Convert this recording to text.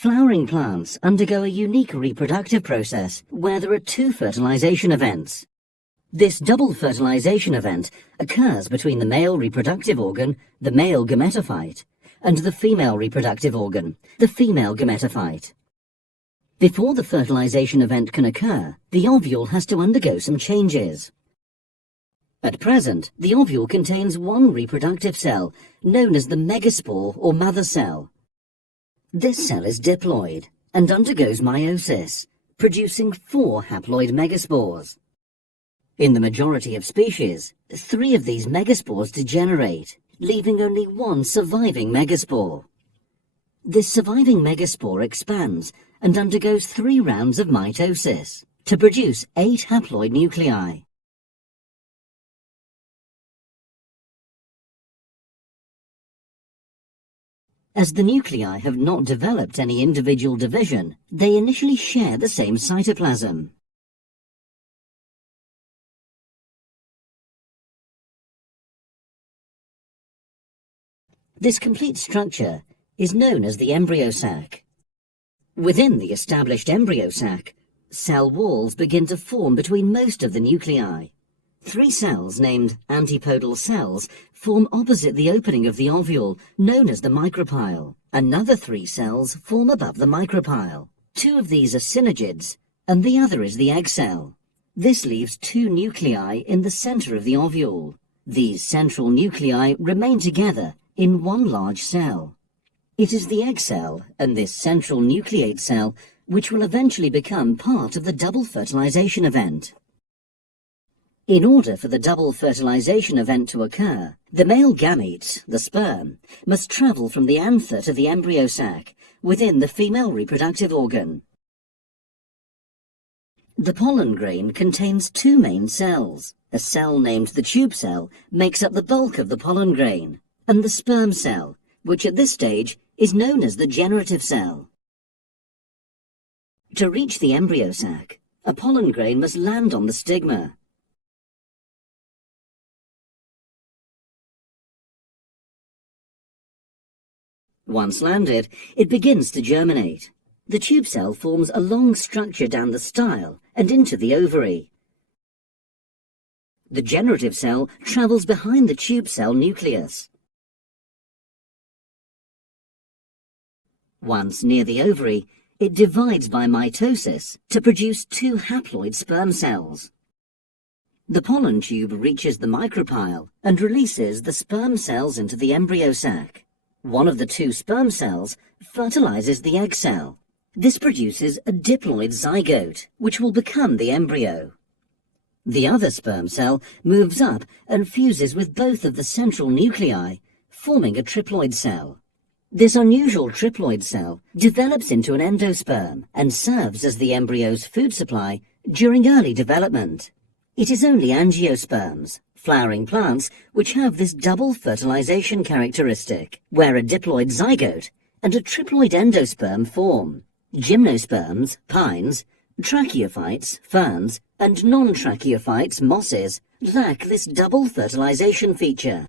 Flowering plants undergo a unique reproductive process where there are two fertilization events. This double fertilization event occurs between the male reproductive organ, the male gametophyte, and the female reproductive organ, the female gametophyte. Before the fertilization event can occur, the ovule has to undergo some changes. At present, the ovule contains one reproductive cell, known as the megaspore or mother cell. This cell is diploid and undergoes meiosis, producing 4 haploid megaspores. In the majority of species, 3 of these megaspores degenerate, leaving only one surviving megaspore. This surviving megaspore expands and undergoes 3 rounds of mitosis to produce 8 haploid nuclei. As the nuclei have not developed any individual division, they initially share the same cytoplasm. This complete structure is known as the embryo sac. Within the established embryo sac, cell walls begin to form between most of the nuclei. 3 cells named antipodal cells form opposite the opening of the ovule, known as the micropyle. Another 3 cells form above the micropyle. 2 of these are synergids, and the other is the egg cell. This leaves 2 nuclei in the center of the ovule. These central nuclei remain together in one large cell. It is the egg cell and this central nucleate cell which will eventually become part of the double fertilization event. In order for the double fertilization event to occur, the male gametes, the sperm, must travel from the anther to the embryo sac within the female reproductive organ. The pollen grain contains 2 main cells. A cell named the tube cell makes up the bulk of the pollen grain, and the sperm cell, which at this stage is known as the generative cell. To reach the embryo sac, a pollen grain must land on the stigma. Once landed, it begins to germinate. The tube cell forms a long structure down the style and into the ovary. The generative cell travels behind the tube cell nucleus. Once near the ovary, it divides by mitosis to produce 2 haploid sperm cells. The pollen tube reaches the micropyle and releases the sperm cells into the embryo sac. One of the 2 sperm cells fertilizes the egg cell. This produces a diploid zygote, which will become the embryo. The other sperm cell moves up and fuses with both of the central nuclei, forming a triploid cell. This unusual triploid cell develops into an endosperm and serves as the embryo's food supply during early development. It is only angiosperms, flowering plants, which have this double fertilization characteristic, where a diploid zygote and a triploid endosperm form. Gymnosperms, pines, tracheophytes, ferns, and non-tracheophytes, mosses, lack this double fertilization feature.